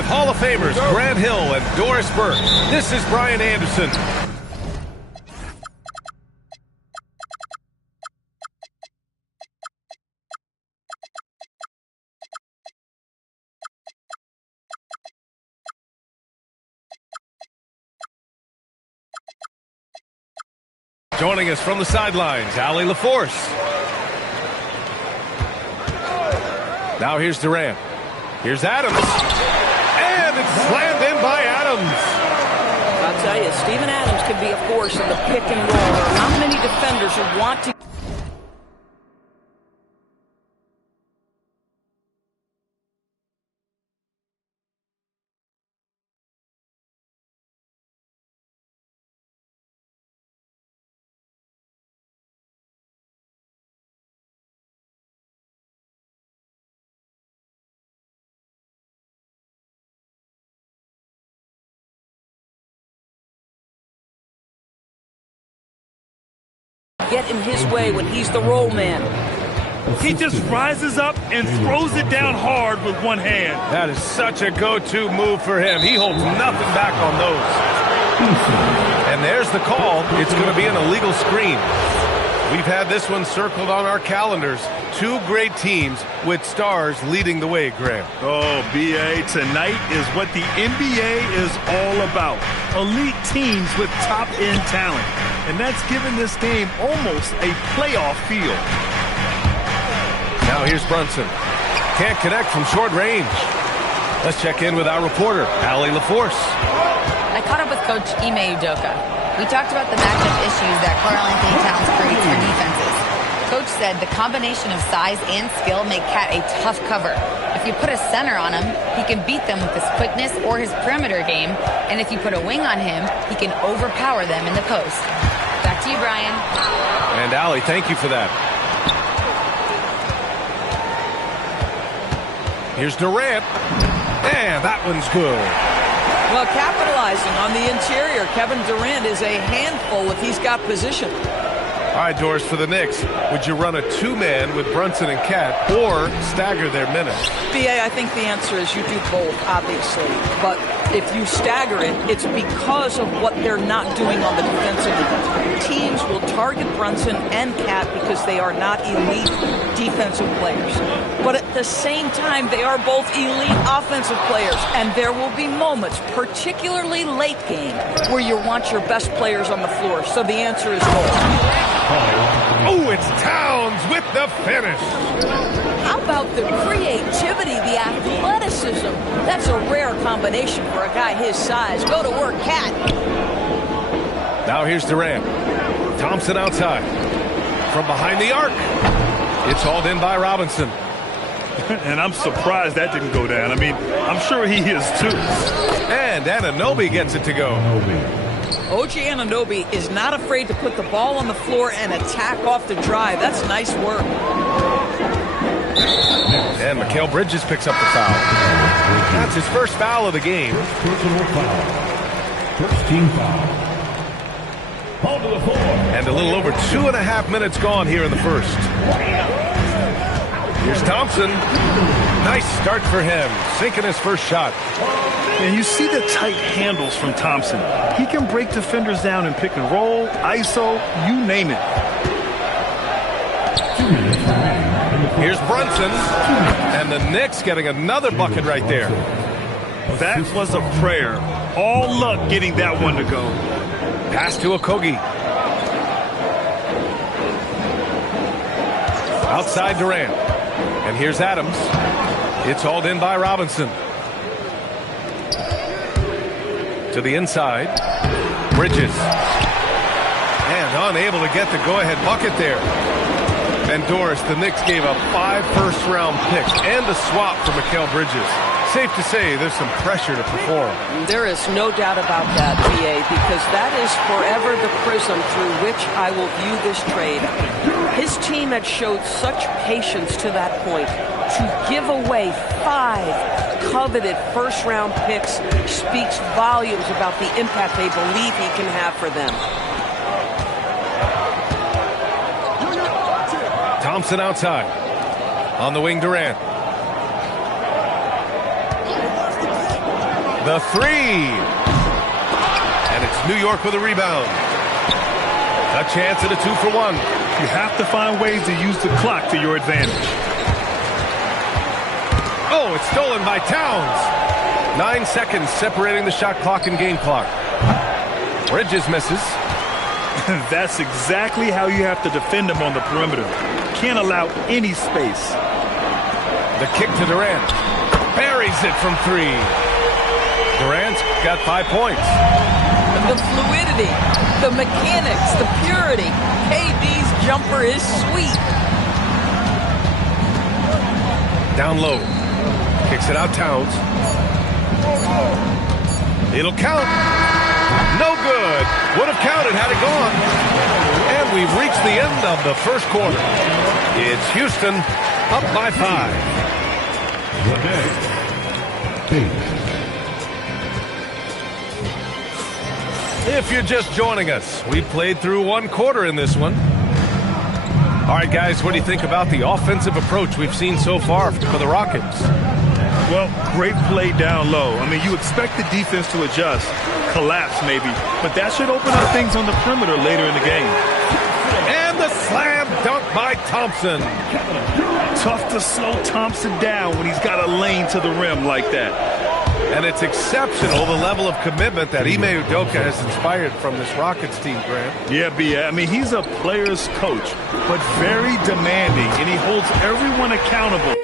with Hall of Famers Grant Hill and Doris Burke. This is Brian Anderson. Joining us from the sidelines, Allie LaForce. Now here's Durant. Here's Adams. And it's slammed in by Adams. I'll tell you, Steven Adams could be a force in the pick and roll. There are not many defenders who want to. Get in his way when he's the roll man. He just rises up and throws it down hard with one hand. That is such a go-to move for him. He holds nothing back on those. And there's the call. It's going to be an illegal screen. We've had this one circled on our calendars. Two great teams with stars leading the way, Graham. Oh, B.A., tonight is what the NBA is all about. Elite teams with top-end talent. And that's given this game almost a playoff feel. Now here's Brunson. Can't connect from short range. Let's check in with our reporter, Allie LaForce. I caught up with Coach Ime Udoka. We talked about the matchup issues that Karl-Anthony Towns creates for defenses. Coach said the combination of size and skill make Cat a tough cover. If you put a center on him, he can beat them with his quickness or his perimeter game. And if you put a wing on him, he can overpower them in the post. Back to you, Brian. And Allie, thank you for that. Here's Durant. And that one's good. Well, capitalizing on the interior, Kevin Durant is a handful if he's got position. All right, Doris, for the Knicks, would you run a two-man with Brunson and Cat or stagger their minutes? B.A., I think the answer is you do both, obviously. But if you stagger it, it's because of what they're not doing on the defensive end. Teams will target Brunson and Cat because they are not elite defensive players. But at the same time, they are both elite offensive players. And there will be moments, particularly late game, where you want your best players on the floor. So the answer is both. Oh, it's Towns with the finish. How about the creativity, the athleticism? That's a rare combination for a guy his size. Go to work, Cat. Now here's Durant. Thompson outside. From behind the arc. It's hauled in by Robinson. And I'm surprised that didn't go down. I mean, I'm sure he is too. And Anunoby gets it to go. OG Anunoby is not afraid to put the ball on the floor and attack off the drive. That's nice work. And Mikal Bridges picks up the foul. That's his first foul of the game. Personal foul. First team foul. Ball to the floor. And a little over 2.5 minutes gone here in the first. Here's Thompson. Nice start for him. Sinking his first shot. And you see the tight handles from Thompson. He can break defenders down in pick and roll, ISO, you name it. Here's Brunson. And the Knicks getting another bucket right there. That was a prayer. All luck getting that one to go. Pass to Okogie. Outside Durant. And here's Adams. It's hauled in by Robinson. To the inside. Bridges. And unable to get the go-ahead bucket there. And Doris, the Knicks gave up 5 first-round picks and a swap for Mikal Bridges. Safe to say there's some pressure to perform. There is no doubt about that, BA, because that is forever the prism through which I will view this trade. His team had showed such patience to that point. To give away 5 coveted first-round picks speaks volumes about the impact they believe he can have for them. Thompson outside. On the wing, Durant. The three. And it's New York with a rebound. A chance at a 2-for-1. You have to find ways to use the clock to your advantage. Oh, it's stolen by Towns. 9 seconds separating the shot clock and game clock. Bridges misses. That's exactly how you have to defend him on the perimeter. Can't allow any space. The kick to Durant. Buries it from three. Durant's got 5 points. The fluidity, the mechanics, the purity. KD's jumper is sweet. Down low. Kicks it out Towns. It'll count. No good. Would have counted had it gone. And we've reached the end of the first quarter. It's Houston up by 5. The next, 8. If you're just joining us, we played through 1 quarter in this one. All right, guys, what do you think about the offensive approach we've seen so far for the Rockets? Well, great play down low. I mean, you expect the defense to adjust, collapse maybe, but that should open up things on the perimeter later in the game. And the slam dunk by Thompson. Tough to slow Thompson down when he's got a lane to the rim like that. And it's exceptional, the level of commitment that Ime Udoka has inspired from this Rockets team, Grant. Yeah, B.A. I mean, he's a player's coach, but very demanding, and he holds everyone accountable.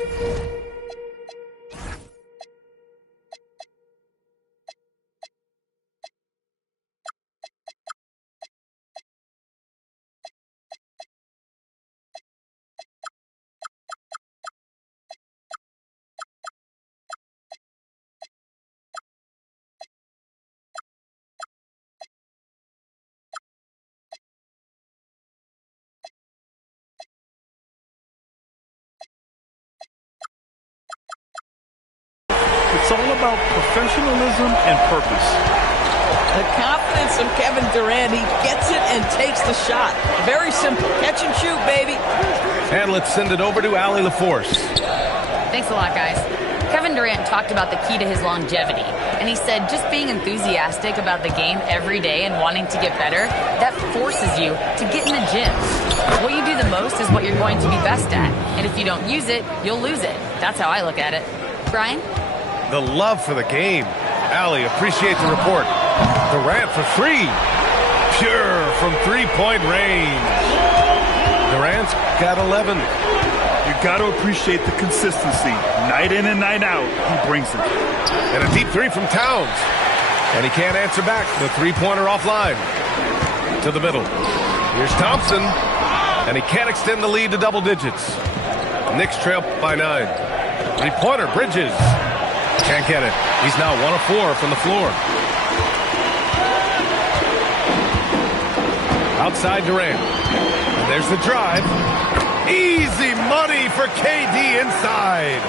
It's all about professionalism and purpose. The confidence of Kevin Durant, he gets it and takes the shot. Very simple. Catch and shoot, baby. And let's send it over to Allie LaForce. Thanks a lot, guys. Kevin Durant talked about the key to his longevity, and he said just being enthusiastic about the game every day and wanting to get better, that forces you to get in the gym. What you do the most is what you're going to be best at, and if you don't use it, you'll lose it. That's how I look at it. Brian? The love for the game. Allie, appreciate the report. Durant for three. Pure from three-point range. Durant's got 11. You got to appreciate the consistency. Night in and night out, he brings it. And a deep three from Towns. And he can't answer back. The three-pointer offline. To the middle. Here's Thompson. And he can't extend the lead to double digits. Knicks trail by 9. Three-pointer, Bridges. Can't get it. He's now 1 of 4 from the floor. Outside Durant. And there's the drive. Easy money for KD inside.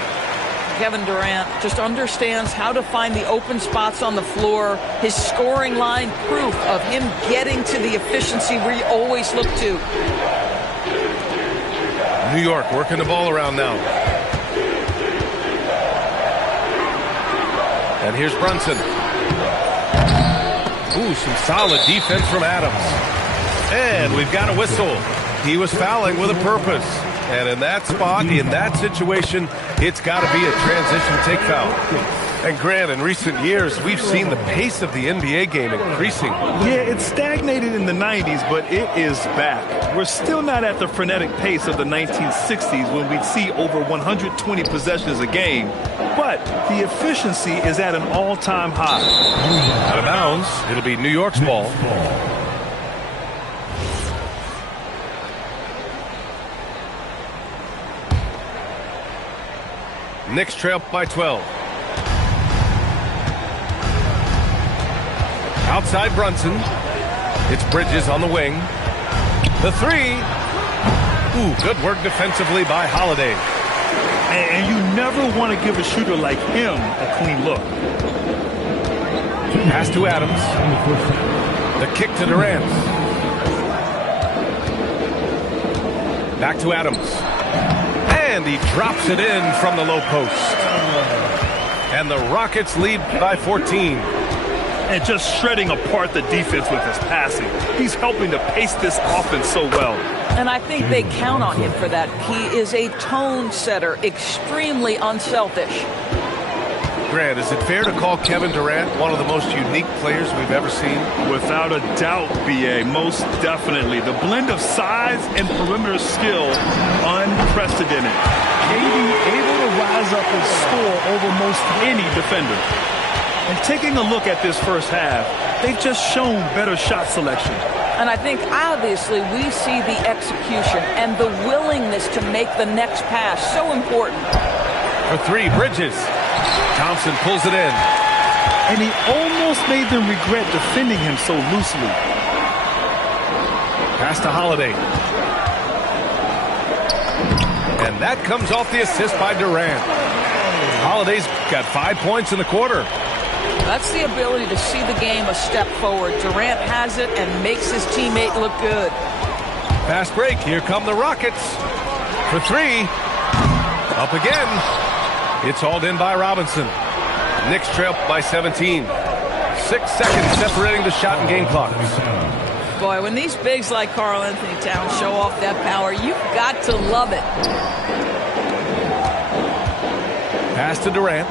Kevin Durant just understands how to find the open spots on the floor. His scoring line, proof of him getting to the efficiency we always look to. New York working the ball around now. And here's Brunson. Ooh, some solid defense from Adams. And we've got a whistle. He was fouling with a purpose. And in that spot, in that situation, it's got to be a transition take foul. And Grant, in recent years, we've seen the pace of the NBA game increasing. Yeah, it stagnated in the 90s, but it is back. We're still not at the frenetic pace of the 1960s when we'd see over 120 possessions a game. But the efficiency is at an all-time high. Out of bounds. It'll be New York's ball. Knicks trail by 12. Outside Brunson. It's Bridges on the wing. The three. Ooh, good work defensively by Holiday. And you never want to give a shooter like him a clean look. Pass to Adams. The kick to Durant. Back to Adams. And he drops it in from the low post. And the Rockets lead by 14. And just shredding apart the defense with his passing. He's helping to pace this offense so well. And I think they count on him for that. He is a tone setter, extremely unselfish. Grant, is it fair to call Kevin Durant one of the most unique players we've ever seen? Without a doubt, B.A., most definitely. The blend of size and perimeter skill, unprecedented. KD able to rise up and score over most any defender. And taking a look at this first half, they've just shown better shot selection. And I think, obviously, we see the execution and the willingness to make the next pass so important. For three, Bridges. Thompson pulls it in. And he almost made them regret defending him so loosely. Pass to Holiday. And that comes off the assist by Durant. Holiday's got 5 points in the quarter. That's the ability to see the game a step forward. Durant has it and makes his teammate look good. Fast break. Here come the Rockets. For three. Up again. It's hauled in by Robinson. Knicks trail by 17. 6 seconds separating the shot and game clock. Boy, when these bigs like Karl Anthony Towns show off that power, you've got to love it. Pass to Durant.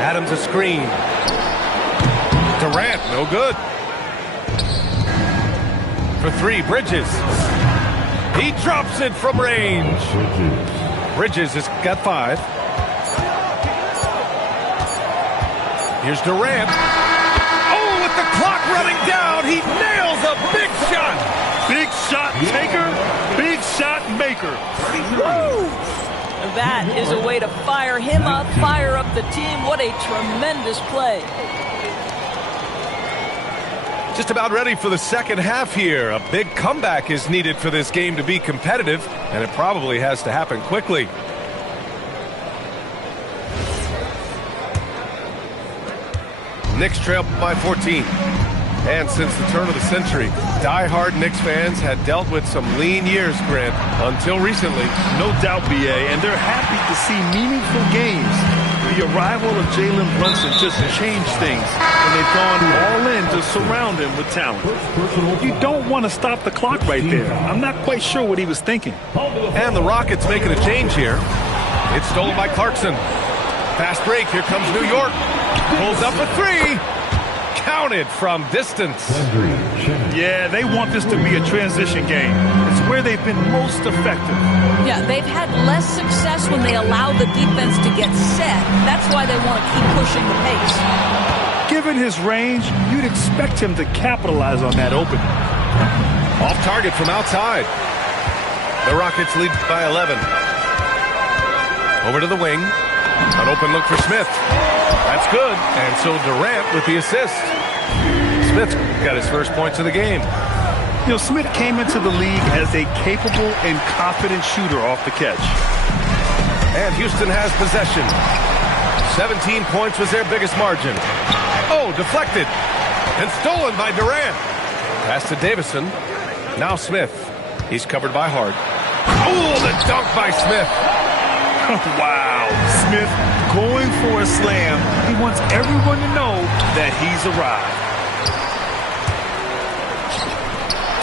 Adams a screen. Durant, no good. For three, Bridges. He drops it from range. Bridges has got 5. Here's Durant. Oh, with the clock running down, he nails a big shot. Big shot taker, big shot maker. Woo! That is a way to fire him up, fire up the team. What a tremendous play. Just about ready for the second half here. A big comeback is needed for this game to be competitive, and it probably has to happen quickly. Knicks trail by 14. And since the turn of the century, die-hard Knicks fans had dealt with some lean years, Grant, until recently. No doubt, B.A., and they're happy to see meaningful games. The arrival of Jalen Brunson just changed things, and they've gone all in to surround him with talent. You don't want to stop the clock right there. I'm not quite sure what he was thinking. And the Rockets making a change here. It's stolen by Clarkson. Fast break. Here comes New York. Pulls up a three. Counted from distance. Yeah, they want this to be a transition game. It's where they've been most effective. Yeah, they've had less success when they allow the defense to get set. That's why they want to keep pushing the pace. Given his range, you'd expect him to capitalize on that opening. Off target from outside. The Rockets lead by 11. Over to the wing. An open look for Smith. That's good. And so Durant with the assist. Smith got his first points of the game. You know, Smith came into the league as a capable and confident shooter off the catch. And Houston has possession. 17 points was their biggest margin. Oh, deflected. And stolen by Durant. Pass to Davison. Now Smith. He's covered by Hart. Oh, the dunk by Smith. Wow. Smith going for a slam. He wants everyone to know that he's arrived.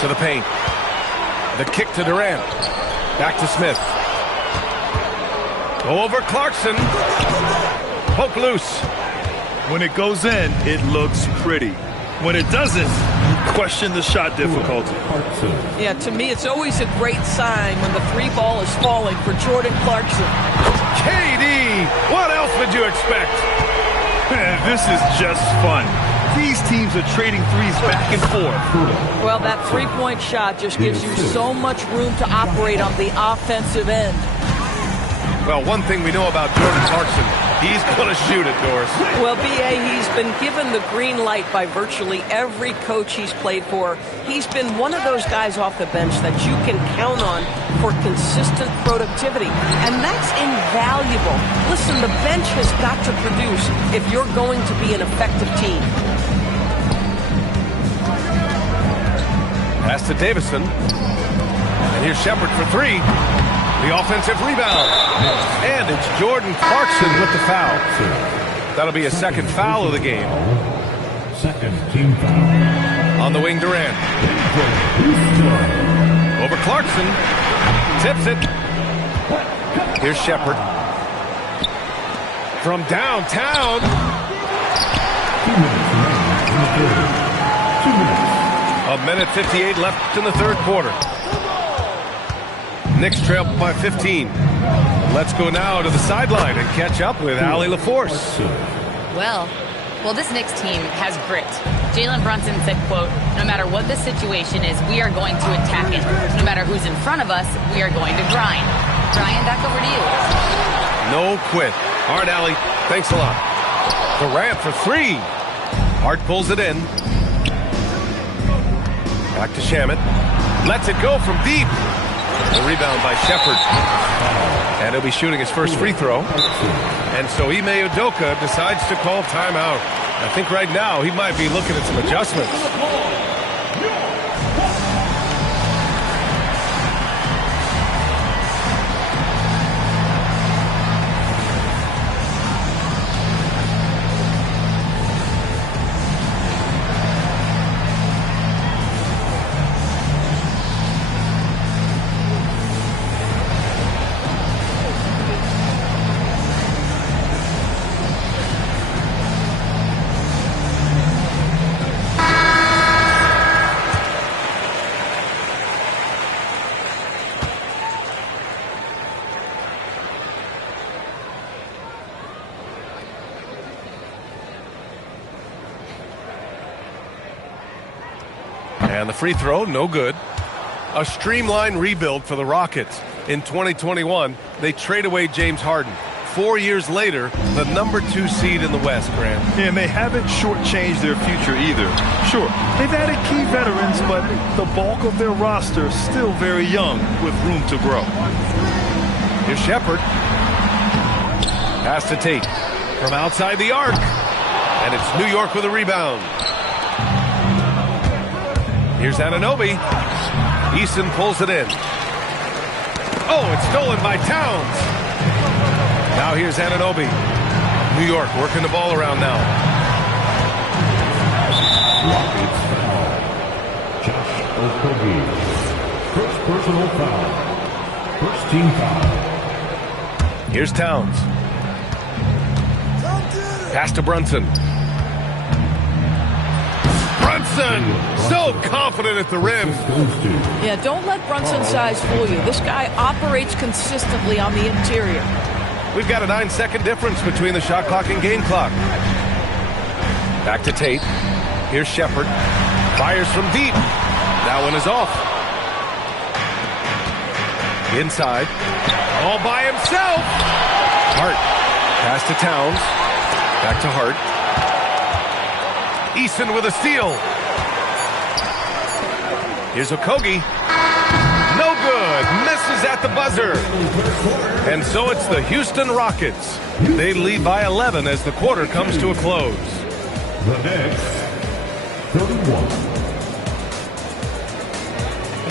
To the paint. The kick to Durant. Back to Smith. Go over Clarkson. Poke loose. When it goes in, it looks pretty. When it doesn't, you question the shot difficulty. Yeah, to me, it's always a great sign when the three ball is falling for Jordan Clarkson. KD, what else would you expect? This is just fun. These teams are trading threes back and forth. Well, that three-point shot just gives you so much room to operate on the offensive end. Well, one thing we know about Jordan Clarkson, he's going to shoot it, Doris. Well, B.A., he's been given the green light by virtually every coach he's played for. He's been one of those guys off the bench that you can count on for consistent productivity, and that's invaluable. Listen, the bench has got to produce if you're going to be an effective team. Pass to Davison. And here's Shepard for three. The offensive rebound. And it's Jordan Clarkson with the foul. That'll be a second foul of the game. Second team foul. On the wing, Durant. Over Clarkson. Tips it. Here's Shepherd. From downtown. 2 minutes remaining in the third. 2 minutes. A minute 58 left in the third quarter. Knicks trail by 15. Let's go now to the sideline and catch up with Allie LaForce. Well, this Knicks team has grit. Jalen Brunson said, quote, "No matter what the situation is, we are going to attack it. No matter who's in front of us, we are going to grind." Brian, back over to you. No quit. All right, Allie, thanks a lot. Durant for three. Hart pulls it in. Back to Shamet. Lets it go from deep. The rebound by Shepherd. And he'll be shooting his first free throw. And so Ime Udoka decides to call timeout. I think right now he might be looking at some adjustments. And the free throw, no good. A streamlined rebuild for the Rockets. In 2021, they trade away James Harden. 4 years later, the #2 seed in the West, Grant. And they haven't shortchanged their future either. Sure, they've added key veterans, but the bulk of their roster is still very young with room to grow. Here's Shepherd. Pass to Tate. From outside the arc. And it's New York with a rebound. Here's Anunoby. Eason pulls it in. Oh, it's stolen by Towns. Now here's Anunoby. New York working the ball around now. Rockets foul. Josh Okogie. First personal foul. First team foul. Here's Towns. Pass to Brunson. Brunson, so confident at the rim. Yeah, don't let Brunson's size fool you. This guy operates consistently on the interior. We've got a 9-second difference between the shot clock and game clock. Back to Tate. Here's Shepherd. Fires from deep. That one is off. Inside. All by himself. Hart. Pass to Towns. Back to Hart. Eason with a steal. Here's Okogie. No good. Misses at the buzzer. And so it's the Houston Rockets. They lead by 11 as the quarter comes to a close. The Knicks, 31.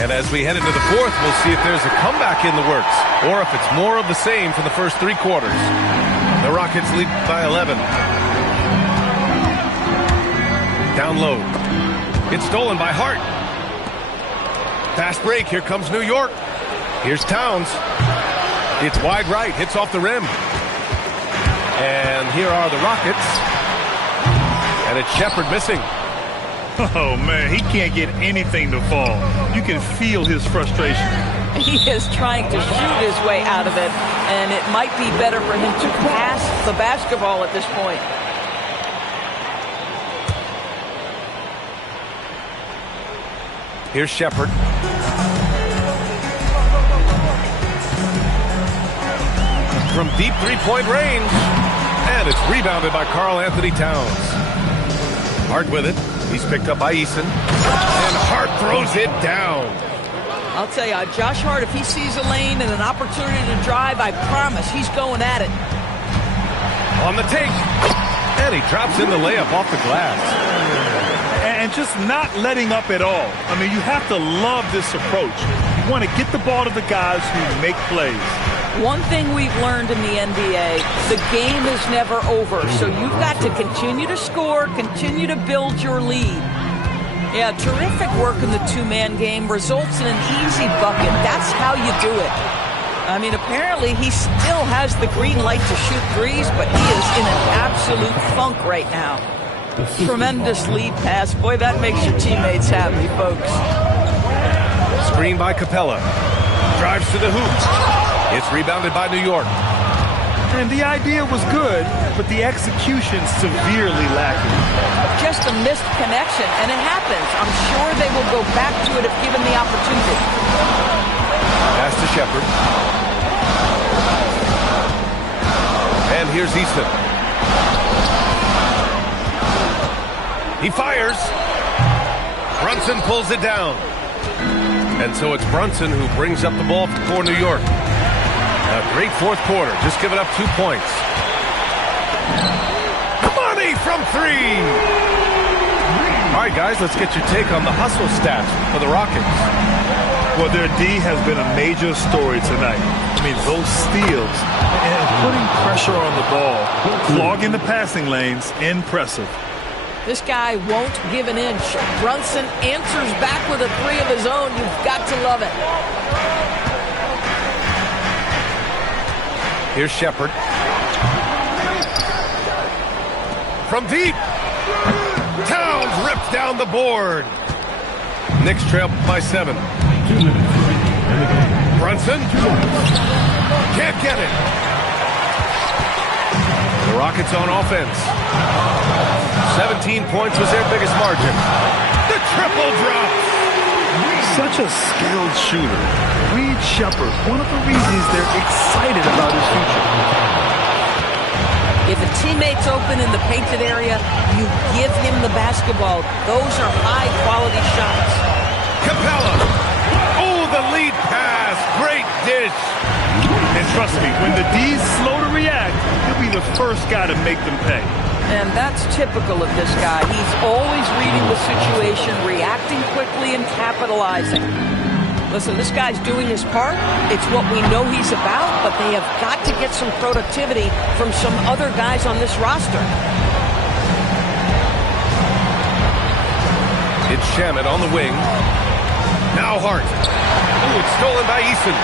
And as we head into the fourth, we'll see if there's a comeback in the works or if it's more of the same for the first three quarters. The Rockets lead by 11. Down low. It's stolen by Hart. Fast break. Here comes New York. Here's Towns. It's wide right. Hits off the rim. And here are the Rockets. And it's Shepherd missing. Oh, man, he can't get anything to fall. You can feel his frustration. He is trying to shoot his way out of it, and it might be better for him to pass the basketball at this point. Here's Shepherd. From deep three-point range. And it's rebounded by Karl Anthony Towns. Hart with it. He's picked up by Eason. And Hart throws it down. I'll tell you, Josh Hart, if he sees a lane and an opportunity to drive, I promise he's going at it. On the take. And he drops in the layup off the glass. And just not letting up at all. I mean, you have to love this approach. You want to get the ball to the guys who make plays. One thing we've learned in the NBA, the game is never over. So you've got to continue to score, continue to build your lead. Yeah, terrific work in the two-man game results in an easy bucket. That's how you do it. I mean, apparently he still has the green light to shoot threes, but he is in an absolute funk right now. Tremendous lead pass. Boy, that makes your teammates happy, folks. Screen by Capella. Drives to the hoop. It's rebounded by New York. And the idea was good, but the execution severely lacking. Just a missed connection, and it happens. I'm sure they will go back to it if given the opportunity. Pass to Shepard. And here's Easton. He fires. Brunson pulls it down. And so it's Brunson who brings up the ball for New York. A great fourth quarter, just giving up 2 points. Money from three! All right, guys, let's get your take on the hustle stats for the Rockets. Well, their D has been a major story tonight. I mean, those steals and putting pressure on the ball, clogging the passing lanes, impressive. This guy won't give an inch. Brunson answers back with a three of his own. You've got to love it. Here's Shepard. From deep. Towns rips down the board. Knicks trail by 7. 2 minutes. Brunson. Can't get it. The Rockets on offense. 17 points was their biggest margin. The triple drop. Such a skilled shooter. Reed Shepard, one of the reasons they're excited about his future. If a teammate's open in the painted area, you give him the basketball. Those are high-quality shots. Capella. Oh, the lead pass. Great dish. And trust me, when the D's slow to react, he'll be the first guy to make them pay. And that's typical of this guy. He's always reading the situation, reacting quickly, and capitalizing. Listen, this guy's doing his part. It's what we know he's about, but they have got to get some productivity from some other guys on this roster. It's Shamet on the wing. Now Hart. Oh, it's stolen by Eason.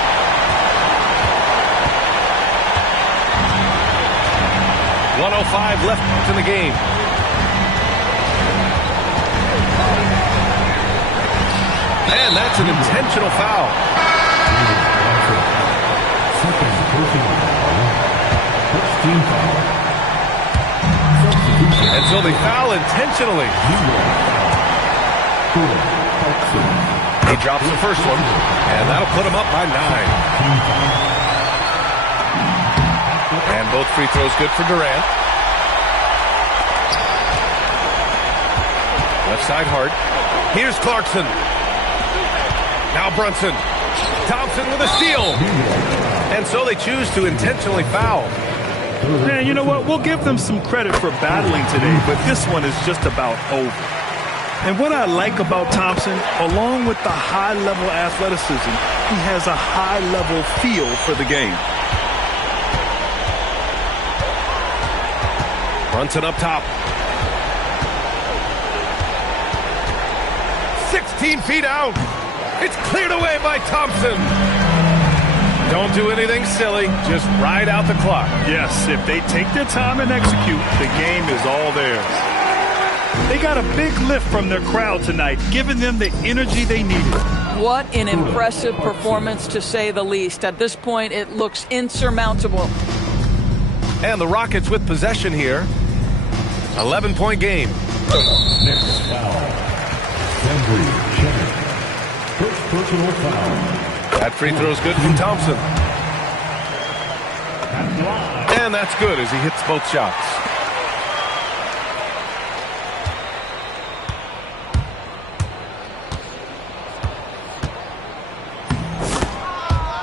1:05 left in the game. And that's an intentional foul. Second personal foul. First team foul. And so they foul intentionally. He drops the first one, and that'll put him up by 9. And both free throws good for Durant. Left side Hart. Here's Clarkson. Now Brunson. Thompson with a steal. And so they choose to intentionally foul. Man, you know what? We'll give them some credit for battling today, but this one is just about over. And what I like about Thompson, along with the high-level athleticism, he has a high-level feel for the game. Brunson up top. 16 feet out. It's cleared away by Thompson. Don't do anything silly. Just ride out the clock. Yes, if they take their time and execute, the game is all theirs. They got a big lift from their crowd tonight, giving them the energy they needed. What an impressive performance, to say the least. At this point, it looks insurmountable. And the Rockets with possession here. 11-point game. Next foul. Henry Shamet. First personal foul. That free throw is good from Thompson. And that's good as he hits both shots.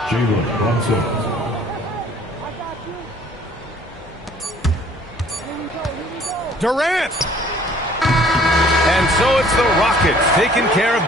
Jalen Brunson. Durant! And so it's the Rockets taking care of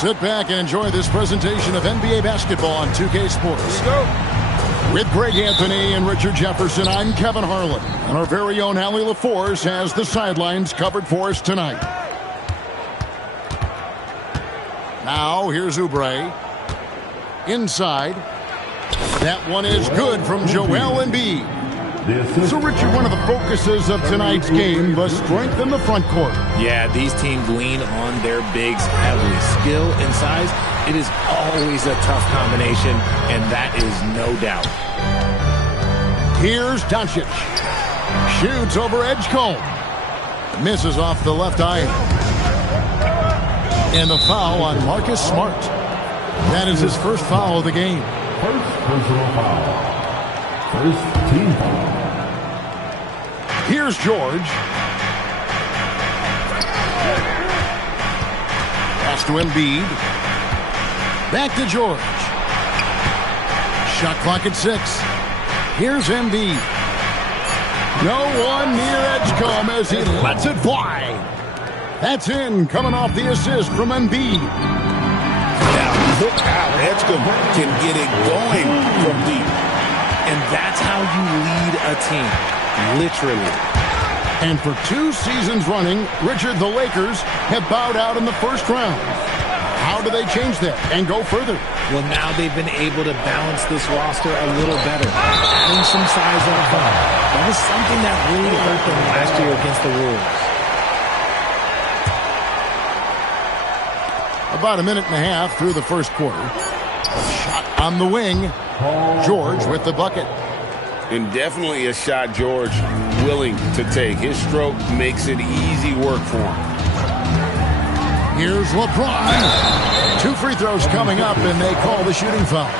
Sit back and enjoy this presentation of NBA basketball on 2K Sports. Let's go. With Greg Anthony and Richard Jefferson, I'm Kevin Harlan. And our very own Allie LaForce has the sidelines covered for us tonight. Now, here's Oubre. Inside. That one is good from Joel Embiid. So, Richard, one of the focuses of tonight's game, the strength in the front court. Yeah, these teams lean on their bigs heavily. Skill and size, it is always a tough combination, and that is no doubt. Here's Doncic. Shoots over Edgecombe. Misses off the left eye. And the foul on Marcus Smart. That is his first foul of the game. First personal foul. First team foul. Here's George. Pass to Embiid. Back to George. Shot clock at 6. Here's Embiid. No one near Edgecombe as he lets it fly. That's in, coming off the assist from Embiid. Now, look how Edgecombe can get it going from deep. And that's how you lead a team, literally. And for 2 seasons running, Richard, the Lakers have bowed out in the first round. How do they change that and go further? Well, now they've been able to balance this roster a little better, adding some size up front. That was something that really hurt them last year against the Wolves. About a minute and a half through the first quarter. Shot on the wing. George with the bucket. And definitely a shot George willing to take. His stroke makes it easy work for him. Here's LeBron. 2 free throws coming up, and they call the shooting foul.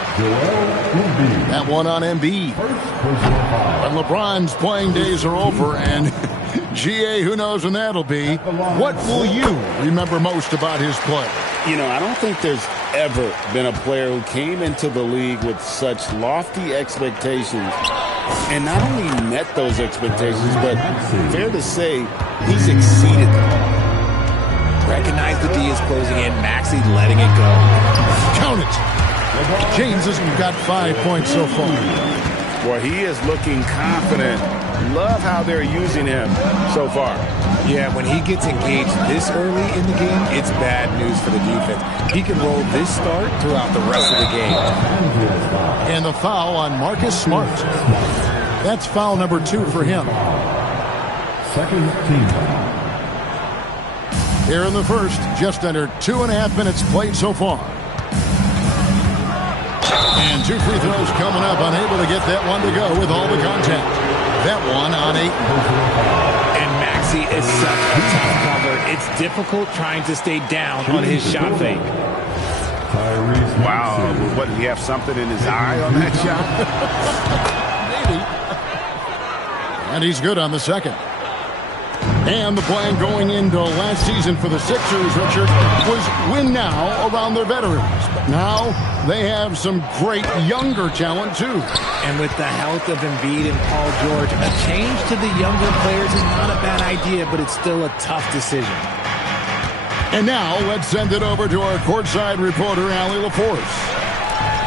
That one on Embiid. But LeBron's playing days are over, and GA, who knows when that'll be. What will you remember most about his play? You know, I don't think there's ever been a player who came into the league with such lofty expectations and not only met those expectations, but fair to say, he's exceeded them. Recognize the D is closing in. Maxey letting it go. Count it. James has got 5 points so far. Boy, he is looking confident. Love how they're using him so far. Yeah, when he gets engaged this early in the game, it's bad news for the defense. He can roll this start throughout the rest of the game. And the foul on Marcus Smart. That's foul number 2 for him. Second team foul. Here in the first, just under 2.5 minutes played so far. And 2 free throws coming up, unable to get that one to go with all the contact. That one on 8. And Maxey is such a tough cover. It's difficult trying to stay down on his shot fake. Wow, what, did he have something in his eye on that shot? Maybe. And he's good on the second. And the plan going into last season for the Sixers, Richard, was win now around their veterans. But now they have some great younger talent, too. And with the health of Embiid and Paul George, a change to the younger players is not a bad idea, but it's still a tough decision. And now let's send it over to our courtside reporter, Allie LaForce.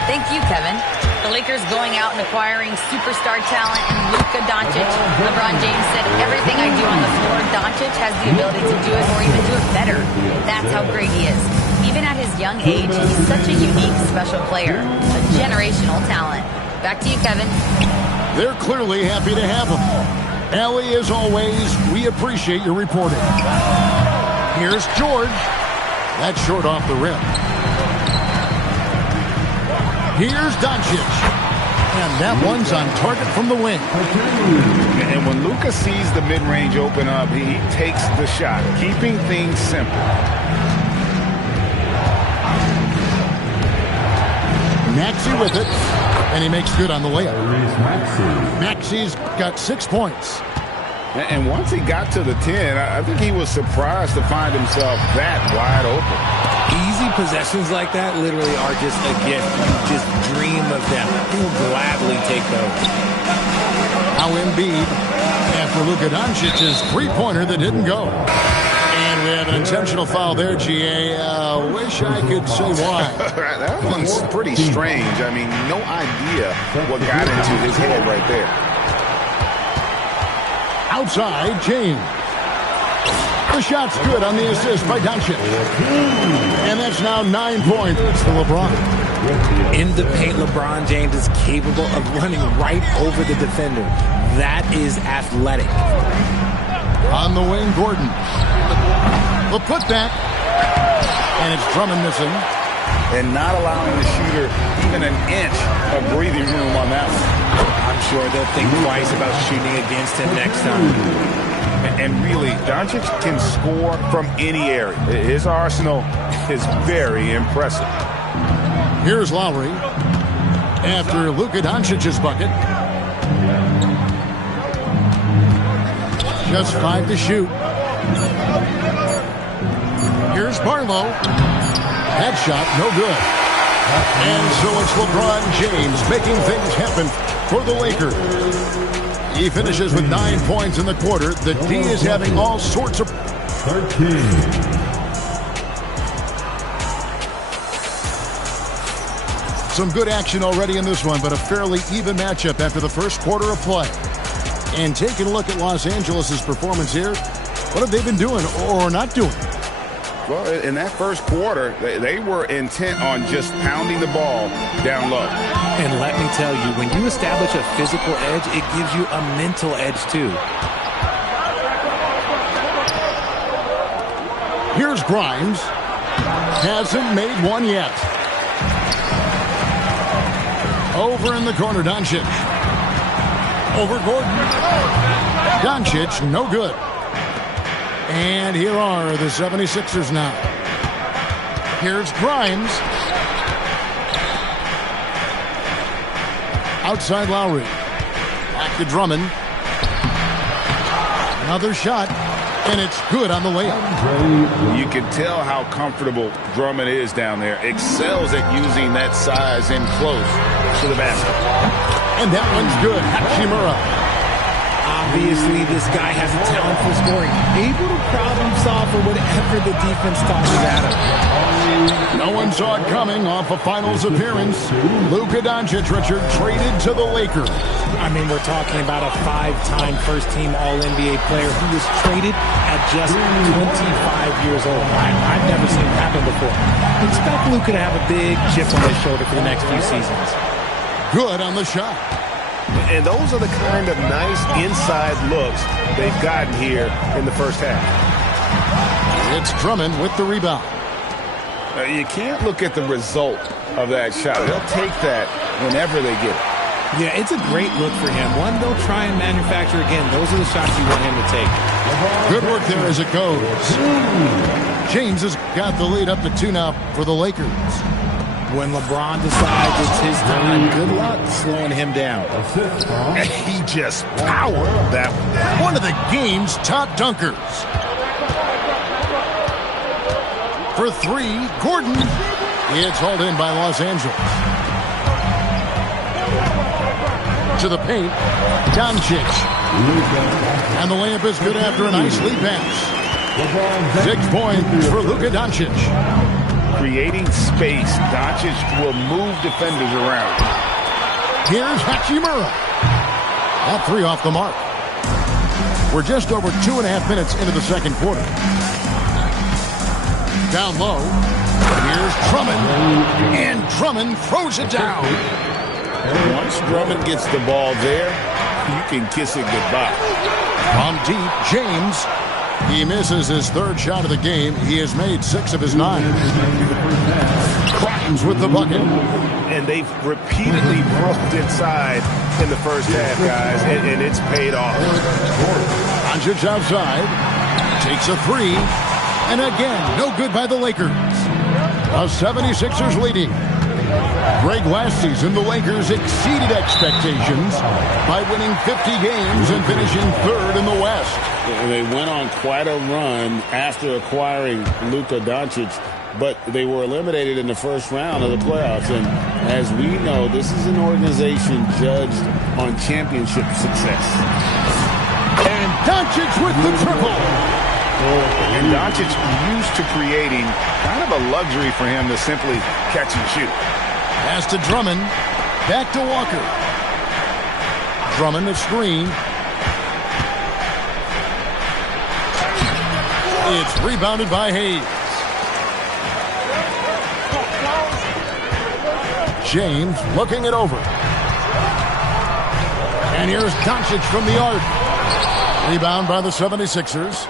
Thank you, Kevin. The Lakers going out and acquiring superstar talent in Luka Doncic. LeBron James said, everything I do on the floor, Doncic has the ability to do it or even do it better. That's how great he is. Even at his young age, he's such a unique, special player. A generational talent. Back to you, Kevin. They're clearly happy to have him. Allie, as always, we appreciate your reporting. Here's George. That's short off the rim. Here's Doncic. And that one's on target from the wing. And when Luka sees the mid-range open up, he takes the shot, keeping things simple. Maxey with it, and he makes good on the layup. Maxey's got 6 points. And once he got to the 10, I think he was surprised to find himself that wide open. Easy possessions like that literally are just a gift. You just dream of them. He'll gladly take those. Now Embiid after Luka Doncic's 3-pointer that didn't go. And We have an intentional foul there, GA. Wish I could say why. That one's pretty strange. I mean, no idea what got into his head right there. Outside, James. The shot's good on the assist by Doncic. And that's now 9 points for LeBron. In the paint, LeBron James is capable of running right over the defender. That is athletic. On the wing, Gordon. The putback. And it's Drummond missing. And not allowing the shooter even an inch of breathing room on that one. I'm sure they'll think twice about shooting against him next time. And really, Doncic can score from any area. His arsenal is very impressive. Here's Lowry after Luka Doncic's bucket. Just 5 to shoot. Here's Barlow. That shot, no good. And so it's LeBron James making things happen for the Lakers. He finishes with 9 points in the quarter. The D is having all sorts of... 13. Some good action already in this one, but a fairly even matchup after the first quarter of play. And taking a look at Los Angeles' performance here, what have they been doing or not doing? Well, in that first quarter, they were intent on just pounding the ball down low. And let me tell you, when you establish a physical edge, it gives you a mental edge too. Here's Grimes. Hasn't made one yet. Over in the corner, Doncic. Over Gordon. Doncic, no good. And here are the 76ers now. Here's Grimes. Outside Lowry. Back to Drummond. Another shot. And it's good on the layup. You can tell how comfortable Drummond is down there. Excels at using that size in close to the basket. And that one's good. Hachimura. Obviously, this guy has a talent for scoring. Able to problem solve for whatever the defense tosses at him. No one saw it coming off a finals appearance. Luka Doncic, Richard, traded to the Lakers. I mean, we're talking about a 5-time first-team All-NBA player who was traded at just 25 years old. I've never seen it happen before. Expect Luka to have a big chip on his shoulder for the next few seasons. Good on the shot. And those are the kind of nice inside looks they've gotten here in the first half. It's Drummond with the rebound. You can't look at the result of that shot. They'll take that whenever they get it. Yeah, it's a great look for him. One they'll try and manufacture again. Those are the shots you want him to take. Good work there as it goes. James has got the lead up to 2 now for the Lakers. When LeBron decides it's his time, good luck slowing him down. He just powered that one of the game's top dunkers. For 3, Gordon. It's hauled in by Los Angeles. To the paint, Doncic. And the layup is good after a nice lead pass. 6 points for Luka Doncic. Creating space, Doncic will move defenders around. Here's Hachimura. That 3 off the mark. We're just over 2.5 minutes into the second quarter. Down low. Here's Drummond. And Drummond throws it down. Once Drummond gets the ball there, you can kiss it goodbye. From deep, James. He misses his 3rd shot of the game. He has made 6 of his 9. Grimes with the bucket. And they've repeatedly broke inside in the first half, guys, and it's paid off. Doncic outside. Takes a 3. And again, no good by the Lakers. The 76ers leading. Greg, last season, the Lakers exceeded expectations by winning 50 games and finishing 3rd in the West. They went on quite a run after acquiring Luka Doncic, but they were eliminated in the first round of the playoffs. And as we know, this is an organization judged on championship success. And Doncic with the triple. And Doncic used to creating kind of a luxury for him to simply catch and shoot. Pass to Drummond. Back to Walker. Drummond, the screen. It's rebounded by Hayes. James looking it over. And here's Doncic from the arc. Rebound by the 76ers.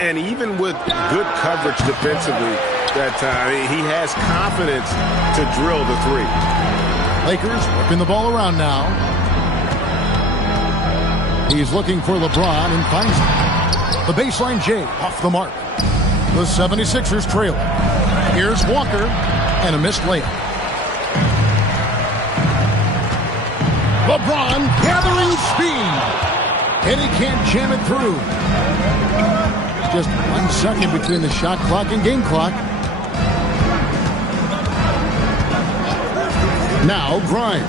And even with good coverage defensively that time, he has confidence to drill the three. Lakers whipping the ball around now. He's looking for LeBron and finds him. The baseline J off the mark. The 76ers trail. Here's Walker and a missed layup. LeBron gathering speed. And he can't jam it through. Just 1 second between the shot clock and game clock. Now Grimes.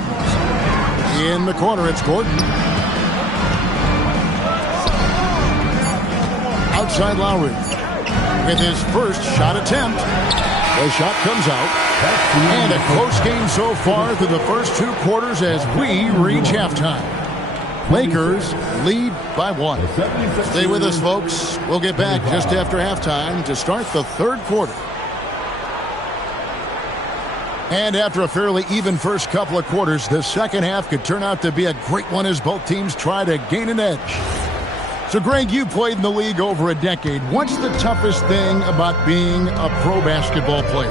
In the corner, it's Gordon. Outside Lowry. With his first shot attempt. The shot comes out. And a close game so far through the first 2 quarters as we reach halftime. Lakers lead by 1. Stay with us, folks. We'll get back just after halftime to start the 3rd quarter. And after a fairly even first couple of quarters, the second half could turn out to be a great one as both teams try to gain an edge. So, Greg, you played in the league over a decade. What's the toughest thing about being a pro basketball player?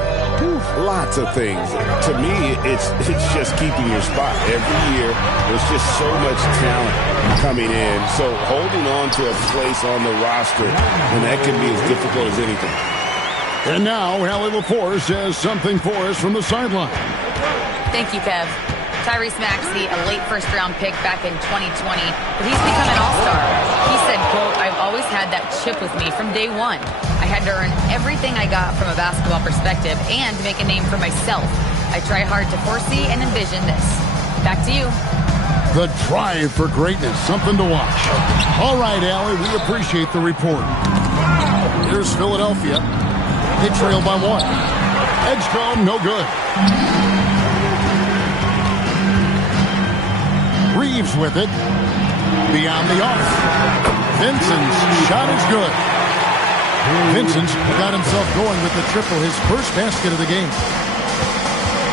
Lots of things. To me, it's just keeping your spot. Every year, there's just so much talent coming in. So holding on to a place on the roster, and that can be as difficult as anything. And now, Allie LaForce has something for us from the sideline. Thank you, Kev. Tyrese Maxey, a late first-round pick back in 2020, but he's become an all-star. He said, quote, "I've always had that chip with me from day one. I had to earn everything I got from a basketball perspective and make a name for myself. I try hard to foresee and envision this." Back to you. The drive for greatness, something to watch. All right, Allie, we appreciate the report. Here's Philadelphia. They trail by 1. Edgecombe, no good. Reeves with it. Beyond the arc. Vincent's shot is good. Vincent's got himself going with the triple, his first basket of the game.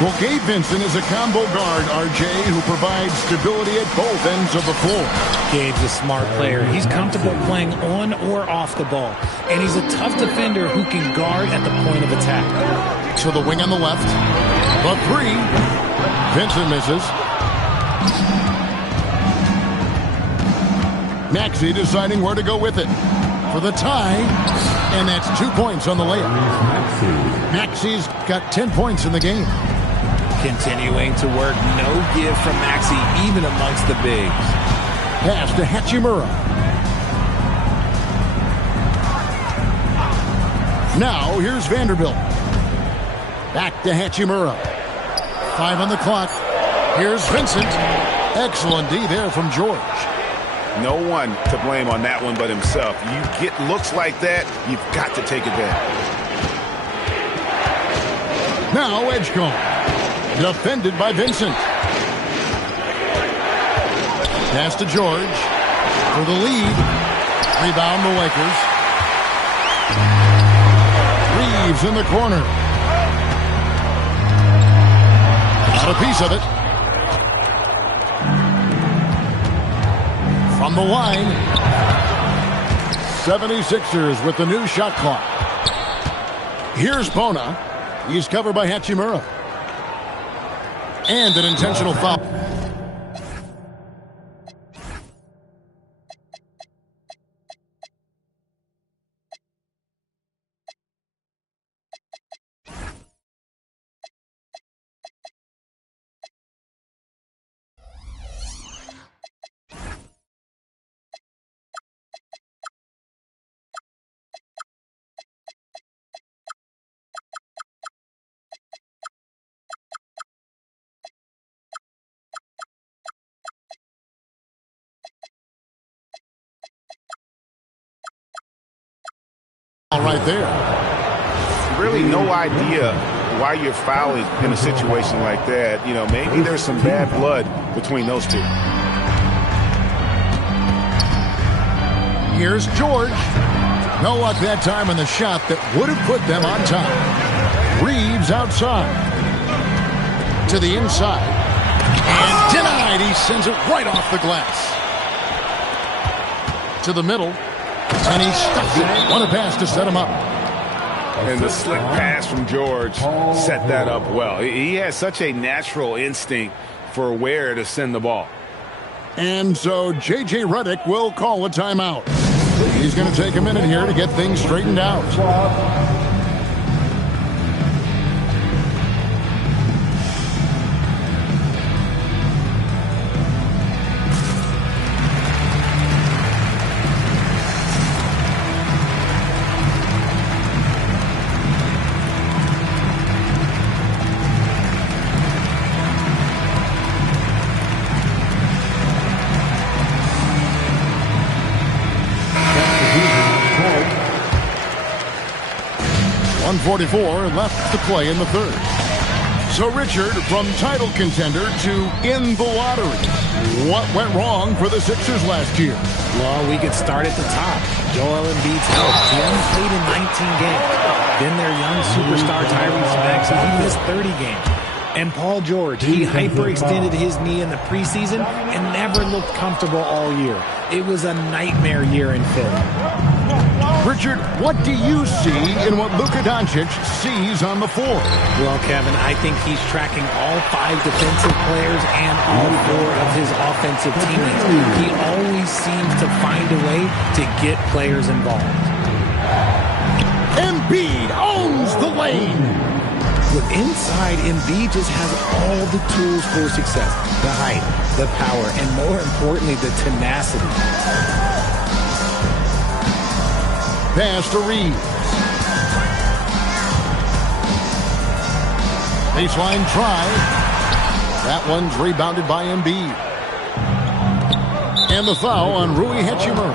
Well, Gabe Vincent is a combo guard, RJ, who provides stability at both ends of the floor. Gabe's a smart player. He's comfortable playing on or off the ball. And he's a tough defender who can guard at the point of attack. To the wing on the left. The 3. Vincent misses. Maxey deciding where to go with it. For the tie. And that's 2 points on the layup. Maxey's got 10 points in the game. Continuing to work. No give from Maxey, even amongst the bigs. Pass to Hachimura. Now, here's Vanderbilt. Back to Hachimura. 5 on the clock. Here's Vincent. Excellent D there from George. No one to blame on that one but himself. You get looks like that, you've got to take advantage. Now Edgecombe. Defended by Vincent. Pass to George. For the lead. Rebound the Lakers. Reeves in the corner. Got a piece of it. From the line. 76ers with the new shot clock. Here's Bona. He's covered by Hachimura. And an intentional foul. right there. Really no idea why you're fouling in a situation like that. You know, maybe there's some bad blood between those two. Here's George. No luck that time on the shot that would have put them on top. Reeves outside. To the inside. And denied. He sends it right off the glass. To the middle. And he stuffs it. What a pass to set him up. And the slick pass from George set that up well. He has such a natural instinct for where to send the ball. And so J.J. Redick will call a timeout. He's going to take a minute here to get things straightened out. 1:44 left to play in the third. So, Richard, from title contender to in the lottery, what went wrong for the Sixers last year? Well, we could start at the top. Joel Embiid's health. He only played in 19 games. Then their young superstar Tyrese Maxey, he missed 30 games. And Paul George, he hyperextended his knee in the preseason and never looked comfortable all year. It was a nightmare year in Philly. Richard, what do you see in what Luka Doncic sees on the floor? Well, Kevin, I think he's tracking all 5 defensive players and all 4 of his offensive teammates. He always seems to find a way to get players involved. Embiid owns the lane. With inside, Embiid just has all the tools for success. The height, the power, and more importantly, the tenacity. Pass to Reeves. Baseline try. That one's rebounded by Embiid. And the foul on Rui Hachimura.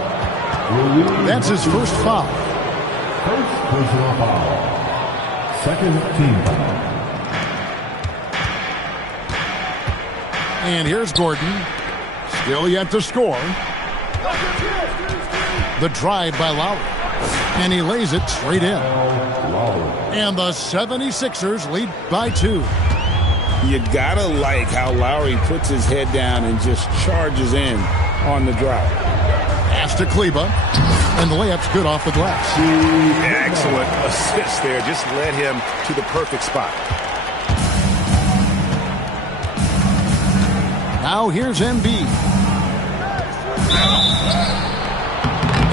That's his first foul. First personal foul. Second team foul. And here's Gordon. Still yet to score. The drive by Lowry. And he lays it straight in. And the 76ers lead by 2. You gotta like how Lowry puts his head down and just charges in on the drive. Pass to Kleber. And the layup's good off the glass. Excellent assist there. Just led him to the perfect spot. Now here's Embiid.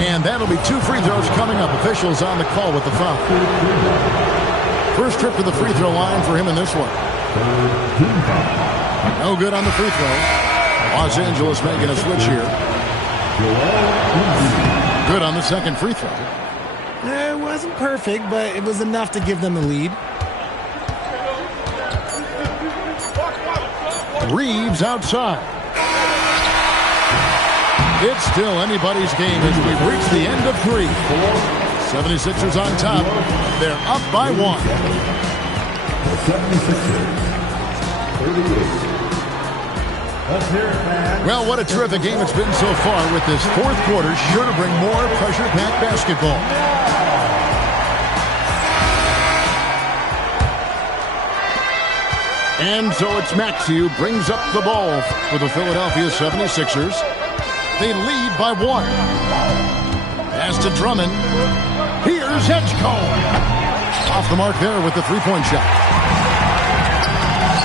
And that'll be 2 free throws coming up. Officials on the call with the foul. First trip to the free throw line for him in this one. No good on the free throw. Los Angeles making a switch here. Good on the second free throw. It wasn't perfect, but it was enough to give them the lead. Reeves outside. It's still anybody's game as we've reached the end of 3. 76ers on top. They're up by 1. The 76ers, 38. Let's hear it, man. Well, what a terrific game it's been so far with this fourth quarter. Sure to bring more pressure-packed basketball. And so it's Maxey who brings up the ball for the Philadelphia 76ers. They lead by 1. Pass to Drummond. Here's Edgecombe. Off the mark there with the three-point shot.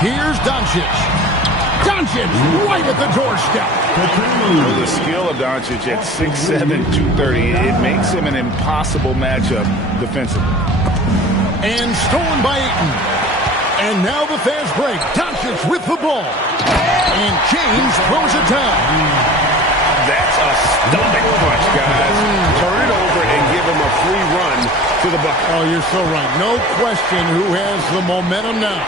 Here's Doncic. Doncic right at the doorstep. Well, the skill of Doncic at 6'7", 230, it makes him an impossible matchup defensively. And stolen by Ayton. And now the fast break. Doncic with the ball. And James throws it down. That's a stomach punch, guys. Turn it over and give him a free run to the bucket. Oh, you're so right. No question who has the momentum now.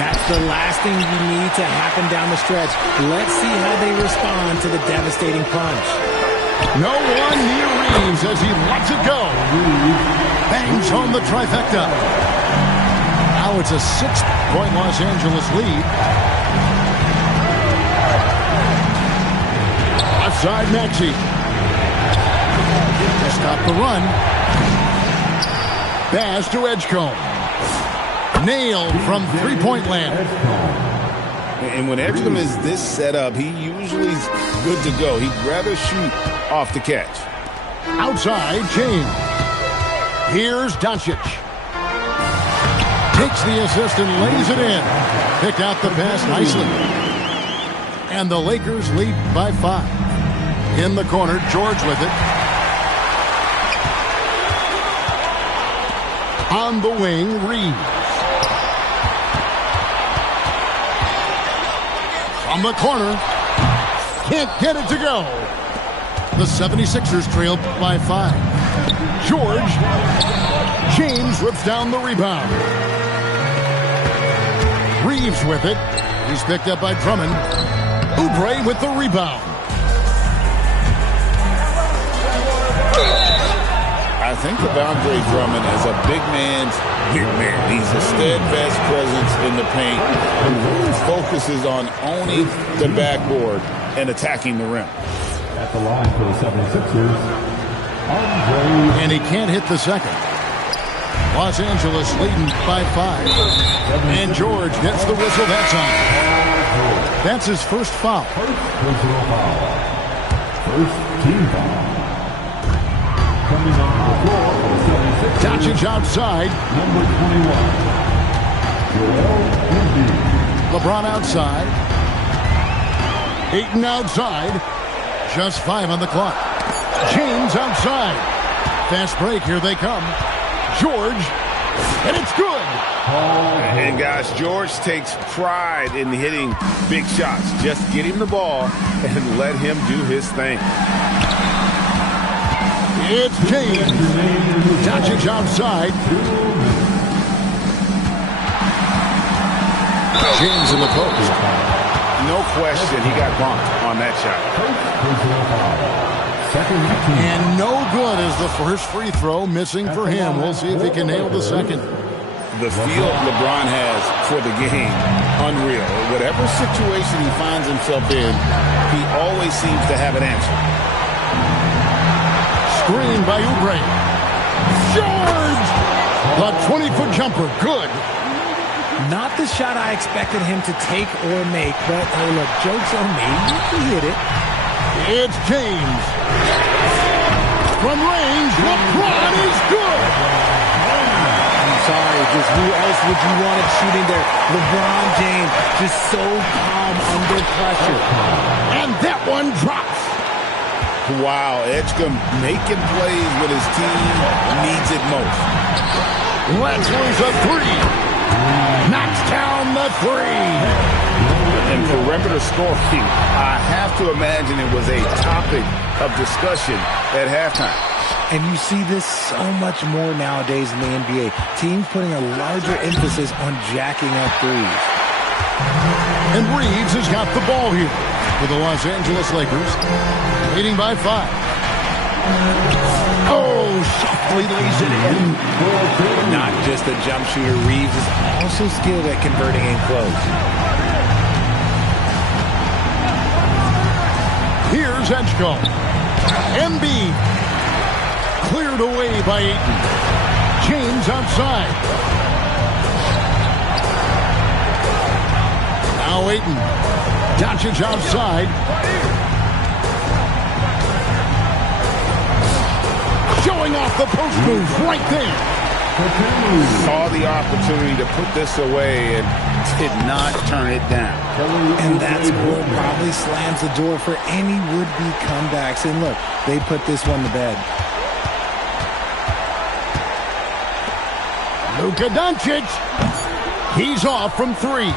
That's the last thing you need to happen down the stretch. Let's see how they respond to the devastating punch. No one near Reeves as he lets it go. Bangs home the trifecta. Now it's a 6-point Los Angeles lead. Left side, Maxey. To stop the run. Pass to Edgecombe. Nailed from three-point land. And when Edgecombe is this set up, he usually is good to go. He'd rather shoot off the catch. Outside, James. Here's Doncic. Takes the assist and lays it in. Picked out the pass nicely. And the Lakers lead by 5. In the corner, George with it. On the wing, Reeves. From the corner. Can't get it to go. The 76ers trailed by 5. George. James rips down the rebound. Reeves with it. He's picked up by Drummond. Oubre with the rebound. I think of Andre Drummond as a big man's big man. He's a steadfast presence in the paint who really focuses on owning the backboard and attacking the rim. At the line for the 76ers, Andre. And he can't hit the second. Los Angeles leading by 5. And George gets the whistle that time. That's his first foul. First personal foul. First team foul. Coming onto the floor for the 76ers. Doncic outside. Number 21. Joel Embiid. LeBron outside. Ayton outside. Just 5 on the clock. James outside. Fast break. Here they come. George. And it's good. And guys, George takes pride in hitting big shots. Just get him the ball and let him do his thing. It's James. Doncic outside. James in the post. No question, he got bumped on that shot. And no good is the first free throw missing for him. We'll see if he can nail the second. The feel LeBron has for the game, unreal. Whatever situation he finds himself in, he always seems to have an answer. Screen by Oubre. George! A 20-foot jumper. Good. Not the shot I expected him to take or make, but hey, look, joke's on me. He hit it. It's James. From range, LeBron is good. I'm sorry, just who else would you want it shooting there? LeBron James, just so calm under pressure. And that one drops. Wow, Edgecombe making plays when his team needs it most. Let's lose a 3. Knocks down the 3. And perimeter scoring, I have to imagine it was a topic of discussion at halftime. And you see this so much more nowadays in the NBA. Teams putting a larger emphasis on jacking up threes. And Reeves has got the ball here for the Los Angeles Lakers, leading by 5. Oh, softly lays it in. Not just a jump shooter, Reeves is also skilled at converting in close. Here's Edgecombe. Embiid. Cleared away by Ayton. James outside. Now Ayton. Doncic outside. Showing off the post move right there. Saw the opportunity to put this away and did not turn it down. And that score probably slams the door for any would-be comebacks. And look, they put this one to bed. Luka Doncic. He's off from 3.